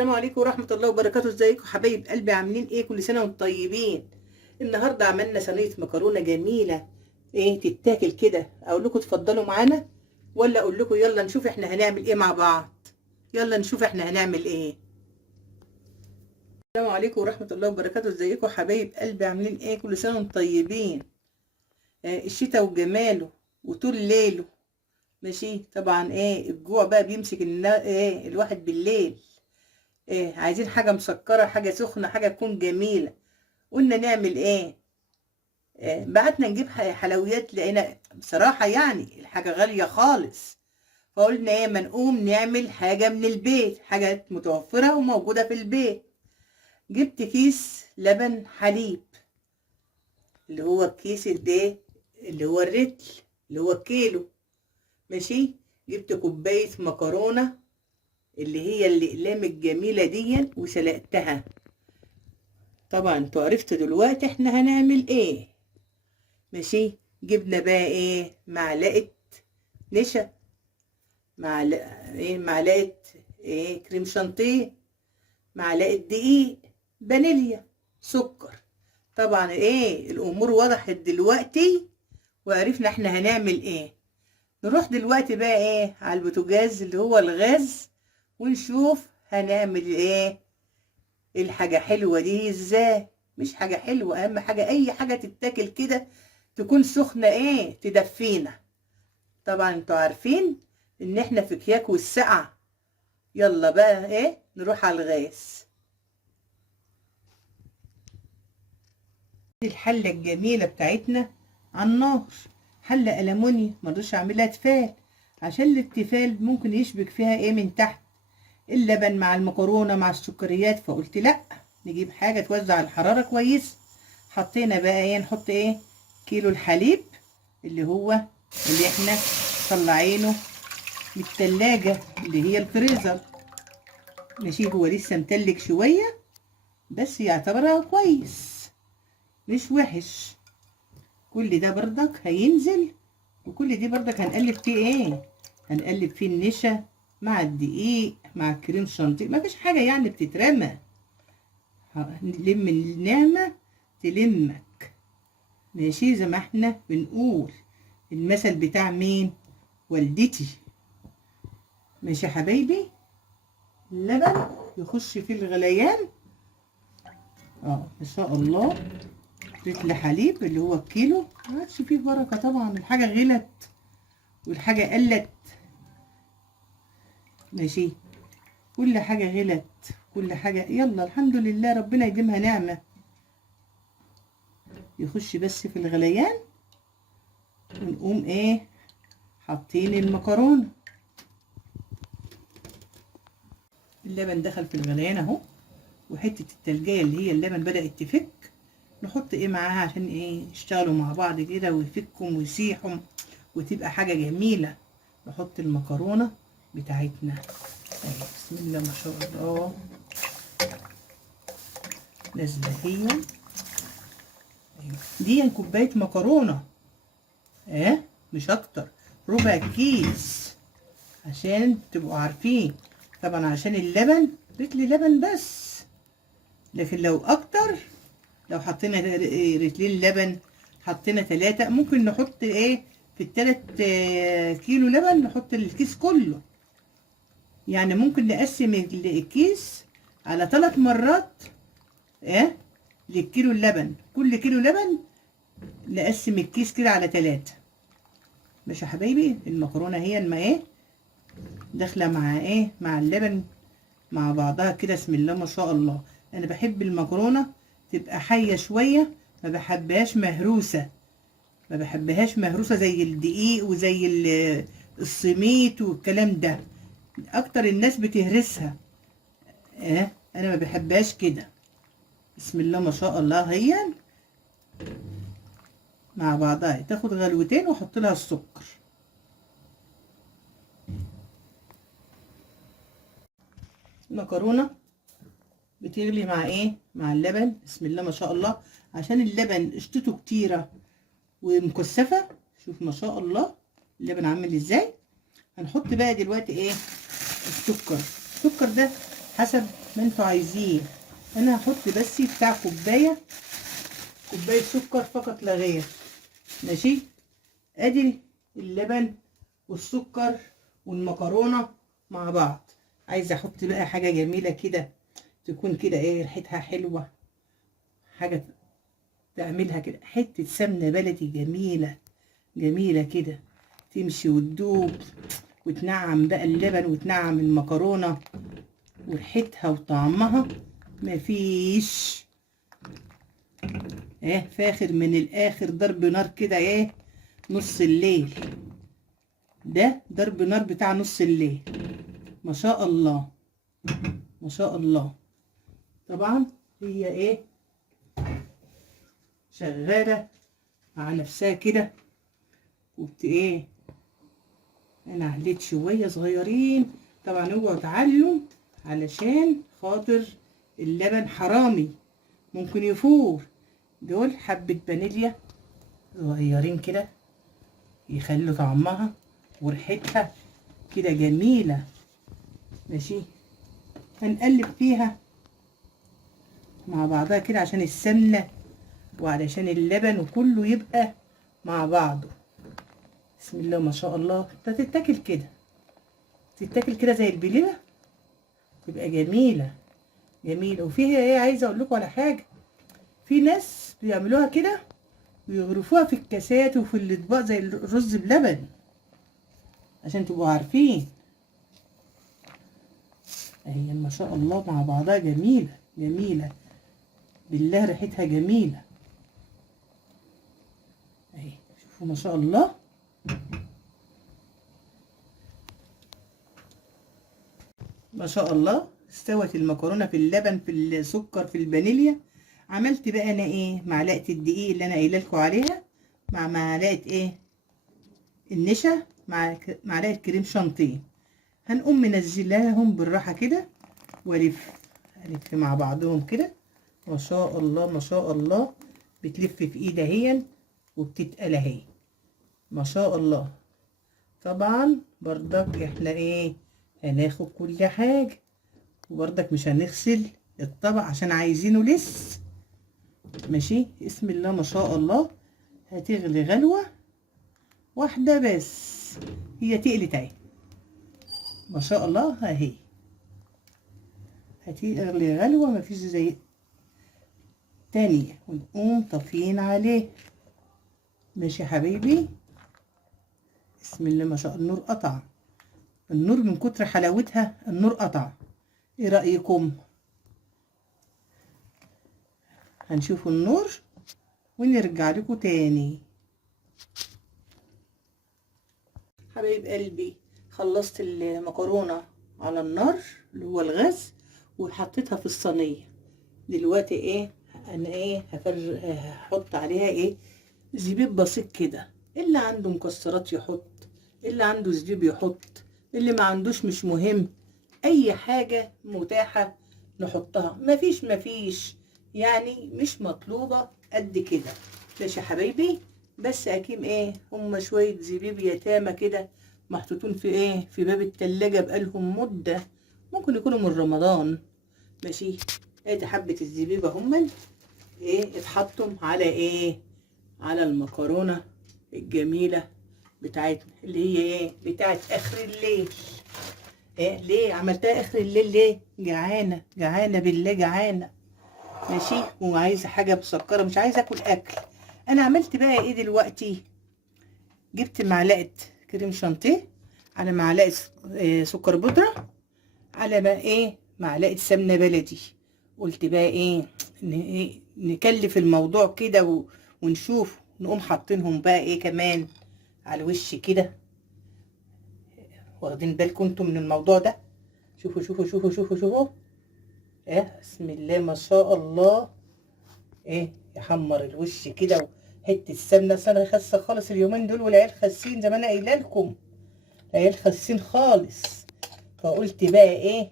السلام عليكم ورحمة الله وبركاته. ازيكم حبايب قلبي؟ عاملين ايه؟ كل سنة وانتم طيبين. النهاردة عملنا صينية مكرونة جميلة، ايه تتاكل كده. اقول لكم تفضلوا معانا ولا اقول لكم يلا نشوف احنا هنعمل ايه مع بعض؟ يلا نشوف احنا هنعمل ايه. السلام عليكم ورحمة الله وبركاته. ازيكم حبايب قلبي؟ عاملين ايه؟ كل سنة وانتم طيبين. الشتاء وجماله وطول ليله. ماشي طبعا. ايه الجوع بقى بيمسك ايه الواحد بالليل. ايه عايزين حاجة مسكرة، حاجة سخنة، حاجة تكون جميلة. قلنا نعمل ايه؟ بعتنا نجيب حلويات، لقينا بصراحة يعني الحاجة غالية خالص. فقلنا ايه، ما نقوم نعمل حاجة من البيت، حاجات متوفرة وموجودة في البيت. جبت كيس لبن حليب، اللي هو الكيس ده، اللي هو الرتل، اللي هو الكيلو. ماشي. جبت كوباية مكرونة، اللي هي الأقلام الجميلة دي، وسلقتها. طبعا انتوا عرفتوا دلوقتي احنا هنعمل ايه. ماشي. جبنا بقى ايه، معلقة نشا، معلقة ايه كريم شانتيه، معلقة دقيق، فانيليا، سكر. طبعا ايه الامور وضحت دلوقتي وعرفنا احنا هنعمل ايه. نروح دلوقتي بقى ايه على البوتاجاز اللي هو الغاز، ونشوف هنعمل ايه الحاجة حلوة دي ازاي. مش حاجة حلوة، اهم حاجة اي حاجة تتاكل كده تكون سخنة، ايه تدفينا. طبعا انتوا عارفين ان احنا في كياك والسقعة. يلا بقى ايه نروح على الغاز. الحلة الجميلة بتاعتنا على النار، حلة ألمونيا، مرضوش اعملها تفال عشان التفال ممكن يشبك فيها ايه من تحت اللبن مع المكرونة مع السكريات. فقلت لا، نجيب حاجة توزع الحرارة كويس. حطينا بقى ايه، نحط ايه كيلو الحليب، اللي هو اللي احنا طلعينه من التلاجة، اللي هي الفريزر. ماشي. هو لسه متلج شوية بس يعتبرها كويس، مش وحش. كل ده بردك هينزل، وكل دي بردك هنقلب فيه ايه، هنقلب فيه النشا مع الدقيق مع الكريم شانتيه. مفيش حاجة يعني بتترمى. نلم النعمة تلمك. ماشي. زي ما احنا بنقول المثل بتاع مين، والدتي. ماشي يا حبايبي. اللبن يخش في الغليان. ما شاء الله. لتر حليب اللي هو الكيلو ما عادش فيه بركة. طبعا الحاجة غلت والحاجة قلت. ماشي. كل حاجة غلت، كل حاجة. يلا الحمد لله، ربنا يديمها نعمة. يخش بس في الغليان، ونقوم ايه حاطين المكرونة. اللبن دخل في الغليان اهو، وحتة التلجية اللي هي اللبن بدأت تفك. نحط ايه معاها عشان ايه يشتغلوا مع بعض كده ويفكهم ويسيحهم وتبقى حاجة جميلة. نحط المكرونة بتاعتنا. بسم الله ما شاء الله. نازلة هي دي كوباية مكرونة، مش اكتر، ربع كيس عشان تبقوا عارفين. طبعا عشان اللبن رتل لبن بس، لكن لو اكتر، لو حطينا رتلين لبن، حطينا 3، ممكن نحط ايه في ال3 كيلو لبن نحط الكيس كله. يعني ممكن نقسم الكيس على 3 مرات للكيلو اللبن. كل كيلو لبن نقسم الكيس كده على 3. ماشي يا حبايبي. المكرونة هي ايه داخلة مع ايه مع اللبن مع بعضها كده. بسم الله ما شاء الله. انا بحب المكرونة تبقى حية شوية، ما بحبهاش مهروسة. ما بحبهاش مهروسة زي الدقيق وزي السميت والكلام ده. اكتر الناس بتهرسها، انا ما بحبهاش كده. بسم الله ما شاء الله. هي مع بعضها تاخد غلوتين واحط لها السكر. المكرونة بتغلي مع ايه مع اللبن. بسم الله ما شاء الله. عشان اللبن قشطته كتيرة ومكثفة. شوف ما شاء الله اللبن عامل ازاي. هنحط بقى دلوقتي ايه السكر. السكر ده حسب ما انتوا عايزين. انا هحط بس بتاع كوبايه سكر فقط لا غير. ماشي، ادي اللبن والسكر والمكرونه مع بعض. عايزه احط بقى حاجه جميله كده، تكون كده ايه ريحتها حلوه، حاجه تعملها كده حته سمنه بلدي جميله جميله كده، تمشي وتدوب وتنعم بقى اللبن وتنعم المكرونه، وريحتها وطعمها مفيش ايه فاخر من الاخر. ضرب نار كده ايه نص الليل، ده ضرب نار بتاع نص الليل. ما شاء الله ما شاء الله. طبعا هي ايه شغاله مع نفسها كده ايه. انا عليت شويه صغيرين طبعا، اوعوا تعلوا علشان خاطر اللبن حرامي ممكن يفور. دول حبه فانيليا صغيرين كده يخلوا طعمها وريحتها كده جميله. ماشي، هنقلب فيها مع بعضها كده عشان السمنه وعلشان اللبن وكله يبقى مع بعضه. بسم الله ما شاء الله. تتاكل كده، تتاكل كده زي البليله، تبقى جميله جميله. وفيها ايه عايزه اقول لكم على حاجه، في ناس بيعملوها كده ويغرفوها في الكاسات وفي الاطباق زي الرز بلبن، عشان تبقوا عارفين. هي ما شاء الله مع بعضها جميله جميله بالله، ريحتها جميله اهي. شوفوا ما شاء الله. ما شاء الله استوت المكرونه في اللبن في السكر في الفانيليا. عملت بقى انا ايه معلقه الدقيق اللي انا قايله لكم عليها مع معلقه ايه النشا مع معلقه كريم شانتيه. هنقوم منزلاهم بالراحه كده والف مع بعضهم كده. ما شاء الله ما شاء الله، بتلف في ايدها اهي وبتتقل اهي ما شاء الله. طبعا بردك احنا ايه هناخد كل حاجه، وبردك مش هنغسل الطبق عشان عايزينه لسه. ماشي، بسم الله ما شاء الله. هتغلي غلوه واحده بس، هي تقلت اهي ما شاء الله اهي. هتغلي غلوه مفيش زي تانية، ونقوم طافيين عليه. ماشي يا حبيبي، بسم الله ما شاء الله. النور قطع، النور من كتر حلاوتها النور قطع. ايه رأيكم؟ هنشوف النور ونرجع لكم تاني. حبايب قلبي، خلصت المكرونة على النار اللي هو الغاز وحطيتها في الصينية. دلوقتي ايه انا ايه هحط عليها ايه زبيب بسيط كده. اللي عنده مكسرات يحط، اللي عنده زبيب يحط، اللي ما عندوش مش مهم، اي حاجة متاحة نحطها. مفيش يعني مش مطلوبة قد كده. ماشي يا حبايبي، بس اكيد ايه هما شوية زبيب يتامى كده محطوطين في ايه في باب التلاجة بقالهم مدة، ممكن يكونوا من رمضان. ماشي، ادي حبة الزبيب هما ايه اتحطوا على ايه على المكرونة الجميلة بتاعتنا اللي هي ايه بتاعت اخر الليل. ايه ليه عملتها اخر الليل؟ ليه؟ جعانة بالله جعانة. ماشي، وعايزة حاجة مسكرة، مش عايزة اكل. انا عملت بقى ايه دلوقتي؟ جبت معلقة كريم شانتيه على معلقة سكر بودرة على ما ايه معلقة سمنة بلدي. قلت بقى ايه نكلف الموضوع كده ونشوف، نقوم حاطينهم بقى ايه كمان على الوش كده. واخدين بالكم انتم من الموضوع ده؟ شوفوا شوفوا شوفوا شوفوا شوفوا ايه بسم الله ما شاء الله. ايه يحمر الوش كده وحته السمنه. انا خاسه خالص اليومين دول، والعيال خاسين زي ما انا قايله لكم، العيال خاسين خالص. فقلت بقى ايه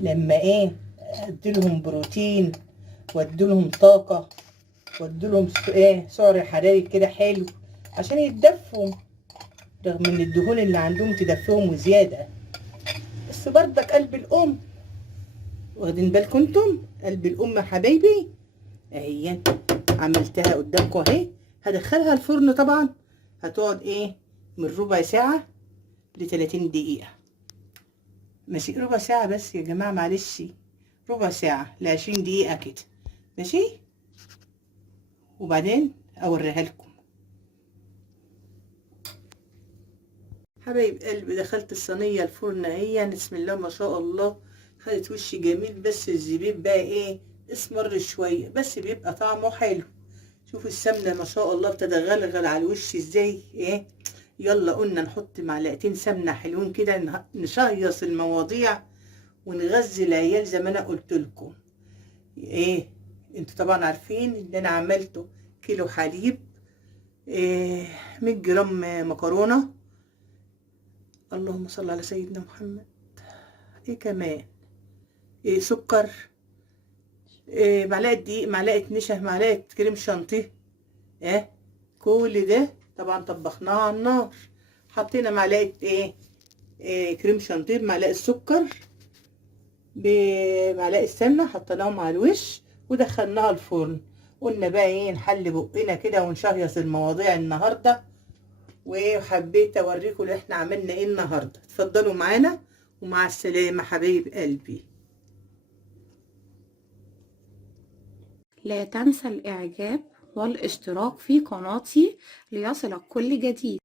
لما ايه اديلهم بروتين واديلهم طاقه واديلهم ايه سعر حراري كده حلو عشان يتدفوا، رغم ان الدهون اللي عندهم تدفهم وزياده. بس برضك قلب الام واخدين بالكم انتم قلب الام حبايبي اهي، عملتها قدامكم اهي. هدخلها الفرن طبعا، هتقعد ايه من ربع ساعه ل 30 دقيقه. ماشي، ربع ساعه بس يا جماعه، معلش، ربع ساعه ل 20 دقيقه كده، ماشي. وبعدين اوريها لكم حبايب قلبي. دخلت الصينيه الفرن اهي، بسم الله ما شاء الله، خدت وش جميل. بس الزبيب بقى ايه اسمر شويه، بس بيبقى طعمه حلو. شوفوا السمنه ما شاء الله ابتدى غلغل على الوش ازاي ايه. يلا قلنا نحط معلقتين سمنه حلوين كده، نشيص المواضيع ونغذي العيال زي ما انا قلت لكم ايه. انتوا طبعا عارفين ان انا عملته كيلو حليب، إيه 100 جرام مكرونه، اللهم صل على سيدنا محمد، ايه كمان، إيه سكر، إيه معلقه دقيق، معلقه نشا، معلقه كريم شانتيه، ايه كل ده طبعا طبخناه على النار. حطينا معلقه إيه كريم شانتيه بمعلقه سكر بمعلقه سمنه، حطيناهم على الوش ودخلناها الفرن. قلنا بقى ايه نحل بقنا كده ونشهيص المواضيع النهارده. وحبيت اوريكم اللي احنا عملنا ايه النهارده. اتفضلوا معانا ومع السلامه حبايب قلبي. لا تنسى الإعجاب والاشتراك في قناتي ليصلك كل جديد.